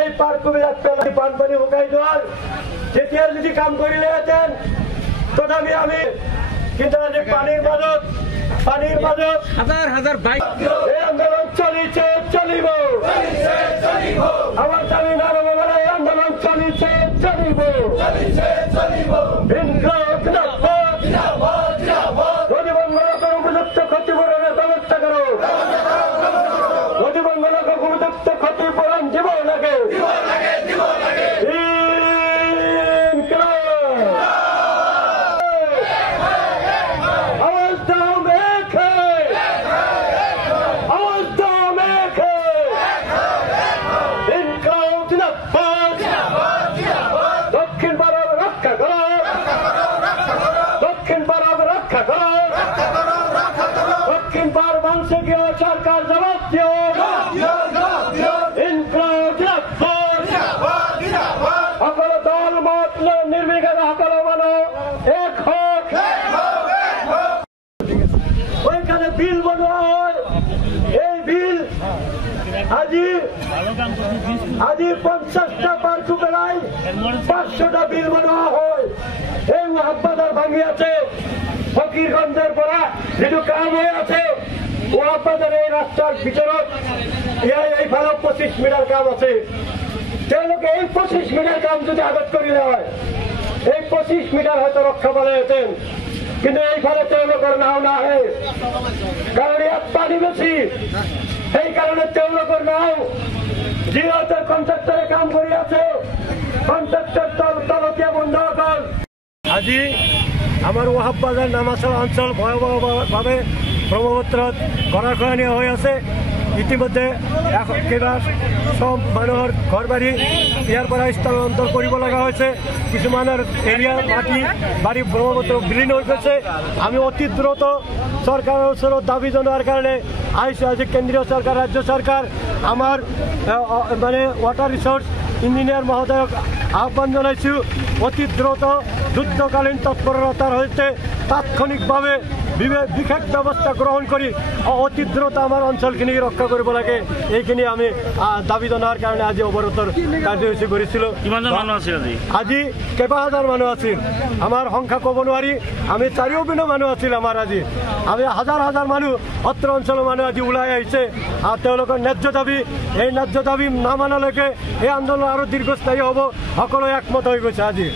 এই পাৰ্কবিলাক পেলাই বানপানী শুকাই যোৱাৰ যেতিয়া যদি কাম কৰিলেহেঁতেন তথাপি আমি কিন্তু আজি পানীৰ মাজত হাজাৰ হাজাৰ বাইক এই আন্দোলন চলিছে চলিব আমার দাবি নারবেলা এই আন্দোলন চলিছে চলিব নদীবঙ্গলকের উপযুক্ত ক্ষতিপূরণের ব্যবস্থা করো নদীবঙ্গলকে উপযুক্ত ক্ষতিপূরণ দিব লাগে দক্ষিণ পার বাংশীয় সরকার জবাব দিও সকল দল মত নির্বিঘ্নে সকল মানো এক হোক ওইখানে বিল বনোয়া হয় এই বিল আজি 50টা পার্ক বেলায় 500টা বিল বনোয়া হয় এই মহাব্বাদার ভাঙি আছে ফকিরগঞ্জের পৰা যিটো কাম হৈ আছে মহাব্বাদাৰ এই ৰাস্তাৰ ভিতৰত এইফালে 25 মিটাৰ কাম আছে তেওঁলোকে এই 25 মিটাৰ কাম যদি আগত কৰিলে হয় এই 25 মিটাৰ হয়তো ৰক্ষা পালেহেঁতেন কিন্তু এইফালে তেওঁলোকৰ নাও নাহে কাৰণ ইয়াত পানী বেছি সেইকাৰণে তেওঁলোকৰ নাও যিহেতু কন্ট্ৰাক্টৰে কাম কৰি আছে কন্ট্ৰাক্টৰ তলতীয়া বন্ধ হ'ল আজি আমাৰ ওয়াহাববাজাৰ নামাচল অঞ্চল ভয়াবহভাবে ব্ৰহ্মপুত্ৰত গৰাখহনীয়া হৈ আছে ইতিমধ্যে সব মানুহৰ ঘৰ বাৰী ইয়াৰ পৰা স্থানান্তৰ কৰিব লগা হৈছে কিছুমানৰ এৰিয়া মাটি বাৰী ব্ৰহ্মপুত্ৰ বিলীন হৈ গৈছে আমি অতি দ্ৰুত চৰকাৰৰ ওচৰত দাবী জনোৱাৰ কাৰণে আহিছোঁ আজি কেন্দ্ৰীয় চৰকাৰ ৰাজ্য চৰকাৰ আমাৰ মানে ৱাটাৰ ৰিচোৰ্চ ইঞ্জিনিয়াৰ মহোদয়ক আহ্বান জনাইছোঁ অতি দ্ৰুত যুদ্ধকালীন তৎপৰতাৰ সৈতে তাৎক্ষণিকভাৱে বিশেষ ব্যৱস্থা গ্ৰহণ কৰি অতি দ্ৰুত আমাৰ অঞ্চলখিনি ৰক্ষা কৰিব লাগে এইখিনি আমি দাবী জনোৱাৰ কাৰণে আজি অৱৰোধৰ কাৰ্যসূচী কৰিছিলোঁ আজি কেইবা হাজাৰ মানুহ আছিল আমাৰ সংখ্যা ক'ব নোৱাৰি আমি চাৰিওপিনৰ মানুহ আছিল আমাৰ আজি আমি হাজাৰ হাজাৰ মানুহ অত্ৰ অঞ্চলৰ মানুহ আজি ওলাই আহিছে আৰু তেওঁলোকৰ ন্যায্য দাবী এই ন্যায্য দাবী নামানলৈকে এই আন্দোলন আৰু দীৰ্ঘস্থায়ী হ'ব সকলোৱে একমত হৈ গৈছে আজি